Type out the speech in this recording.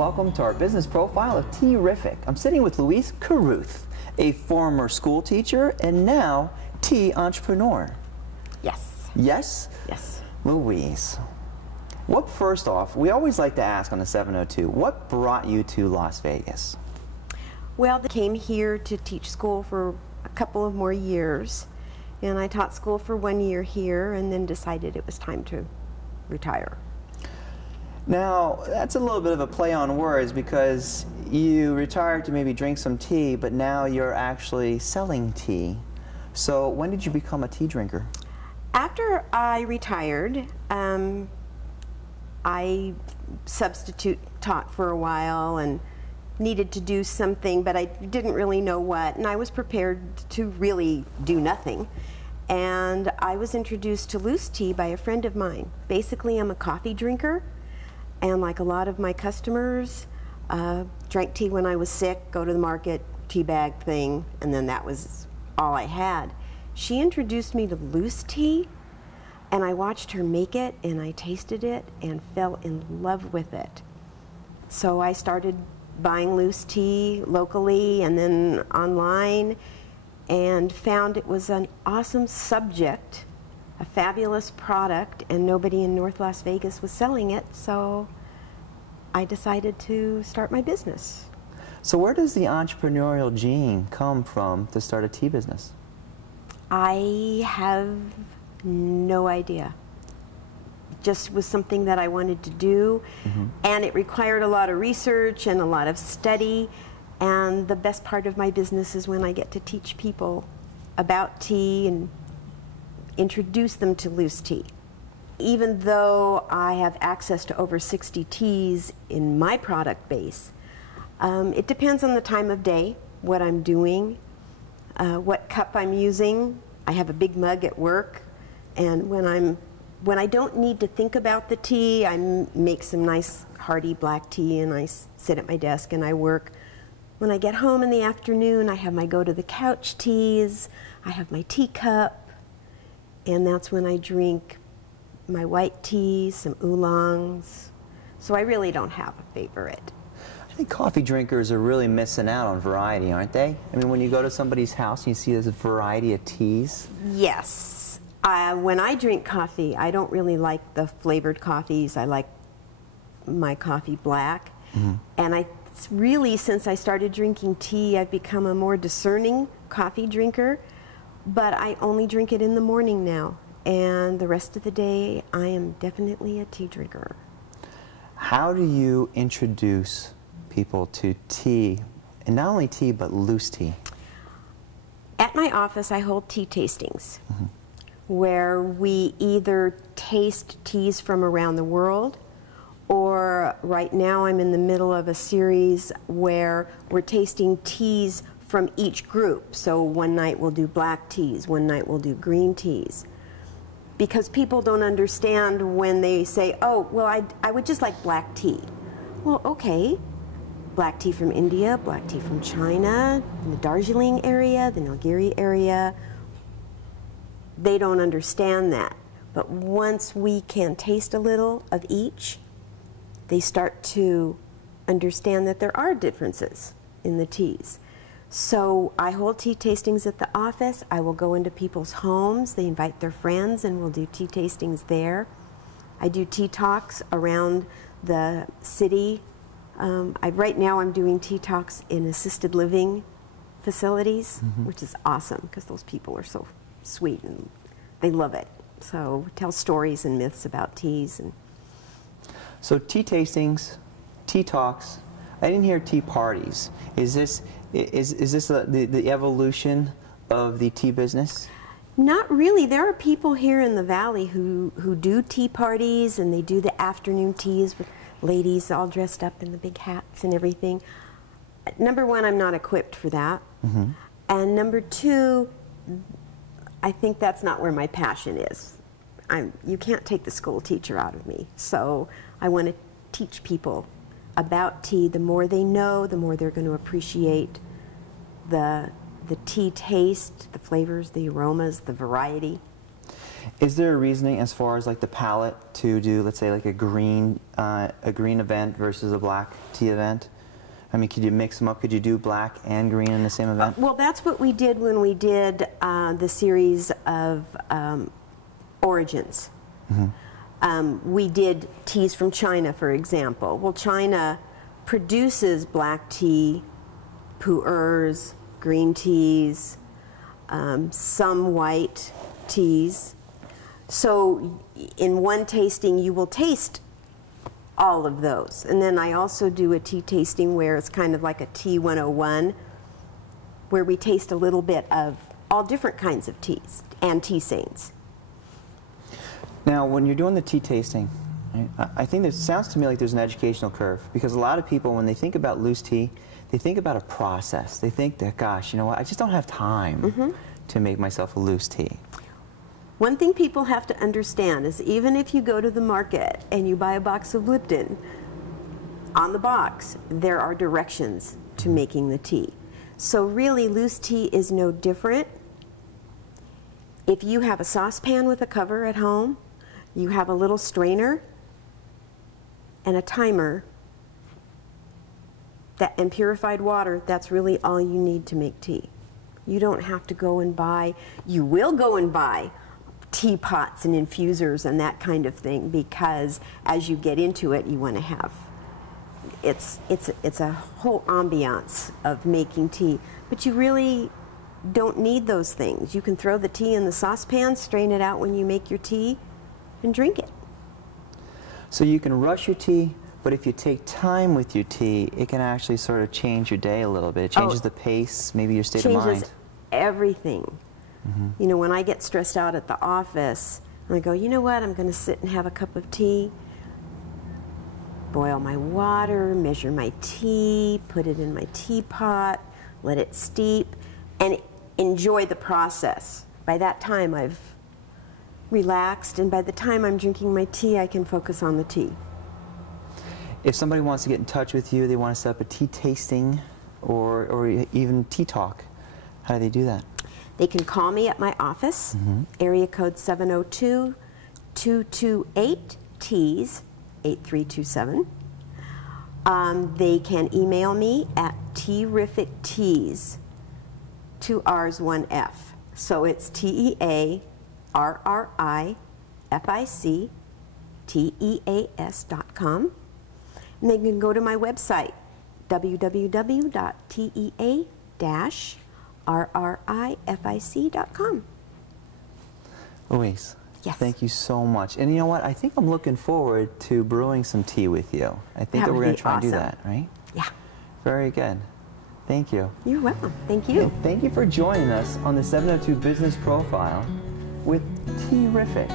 welcome to our business profile of Tea-rrific. I'm sitting with Louise Carruth, a former school teacher and now tea entrepreneur. Yes. Yes? Yes. Louise, first off, we always like to ask on the 702, what brought you to Las Vegas? Well, I came here to teach school for a couple of more years, and I taught school for 1 year here and then decided it was time to retire. Now, that's a little bit of a play on words because you retired to maybe drink some tea, but now you're actually selling tea. So when did you become a tea drinker? After I retired, I substitute taught for a while and needed to do something, but I didn't really know what, and I was prepared to really do nothing. And I was introduced to loose tea by a friend of mine. Basically, I'm a coffee drinker, and like a lot of my customers, drank tea when I was sick, go to the market, tea bag thing, and then that was all I had. She introduced me to loose tea, and I watched her make it, and I tasted it, and fell in love with it. So I started buying loose tea locally and then online, and found it was an awesome subject, a fabulous product, and nobody in North Las Vegas was selling it, so I decided to start my business. So where does the entrepreneurial gene come from to start a tea business? I have no idea. Just was something that I wanted to do, and it required a lot of research and a lot of study, and the best part of my business is when I get to teach people about tea and introduce them to loose tea. Even though I have access to over 60 teas in my product base, it depends on the time of day, what I'm doing, what cup I'm using. I have a big mug at work, and when I don't need to think about the tea, I make some nice hearty black tea and I sit at my desk and I work. When I get home in the afternoon, I have my go to the couch teas, I have my teacup, and that's when I drink my white tea, some oolongs. So I really don't have a favorite. I think coffee drinkers are really missing out on variety, aren't they? I mean, when you go to somebody's house and you see there's a variety of teas. Yes. When I drink coffee, I don't really like the flavored coffees. I like my coffee black. And really, since I started drinking tea, I've become a more discerning coffee drinker, but I only drink it in the morning now. And the rest of the day, I am definitely a tea drinker. How do you introduce people to tea, and not only tea, but loose tea? At my office, I hold tea tastings, where we either taste teas from around the world, or right now I'm in the middle of a series where we're tasting teas from each group. So one night we'll do black teas, one night we'll do green teas. Because people don't understand when they say, oh, well, I would just like black tea. Well, okay, black tea from India, black tea from China, in the Darjeeling area, the Nilgiri area. They don't understand that. But once we can taste a little of each, they start to understand that there are differences in the teas. So I hold tea tastings at the office. I will go into people's homes. They invite their friends and we'll do tea tastings there. I do tea talks around the city. Right now I'm doing tea talks in assisted living facilities, which is awesome because those people are so sweet and they love it. So tell stories and myths about teas. So tea tastings, tea talks. I didn't hear tea parties. Is this the evolution of the tea business? Not really. There are people here in the valley who do tea parties, and they do the afternoon teas with ladies all dressed up in the big hats and everything. Number one, I'm not equipped for that. And number two, I think that's not where my passion is. You can't take the school teacher out of me. So I want to teach people about tea. The more they know, the more they're going to appreciate the tea taste, the flavors, the aromas, the variety. Is there a reasoning as far as like the palette to do, let's say, like a green event versus a black tea event? I mean, could you mix them up? Could you do black and green in the same event? Well, that's what we did when we did the series of origins. We did teas from China, for example. Well, China produces black tea, pu'ers, green teas, some white teas. So in one tasting, you will taste all of those. And then I also do a tea tasting where it's kind of like a tea 101, where we taste a little bit of all different kinds of teas and tea stains. Now, when you're doing the tea tasting, I think it sounds to me like there's an educational curve, because a lot of people, when they think about loose tea, they think about a process. They think that, gosh, you know what, I just don't have time to make myself a loose tea. One thing people have to understand is even if you go to the market and you buy a box of Lipton, on the box there are directions to making the tea. So really, loose tea is no different. If you have a saucepan with a cover at home, you have a little strainer and a timer and purified water, that's really all you need to make tea. You don't have to go and buy, you will go and buy teapots and infusers and that kind of thing, because as you get into it, you want to have, it's a whole ambiance of making tea, but you really don't need those things. You can throw the tea in the saucepan, strain it out when you make your tea, and drink it. So you can rush your tea, but if you take time with your tea, it can actually sort of change your day a little bit. It changes the pace, maybe your state of mind. Changes everything. You know, when I get stressed out at the office, and I go, you know what, I'm going to sit and have a cup of tea, boil my water, measure my tea, put it in my teapot, let it steep, and enjoy the process. By that time, I've relaxed, and by the time I'm drinking my tea, I can focus on the tea. If somebody wants to get in touch with you, they want to set up a tea tasting or even tea talk, how do they do that? They can call me at my office, area code 702-228-TEAS, 8327. They can email me at Tea-rrific teas, 2 R's, 1 F. So it's TEARRIFICTEAS.com. And they can go to my website, www.tea-rrific.com. Louise, yes. Thank you so much. And you know what? I think I'm looking forward to brewing some tea with you. I think that we're going to try and do that, right? Yeah. Very good. Thank you. You're welcome. Thank you. And thank you for joining us on the 702 Business Profile with Tea-rrific.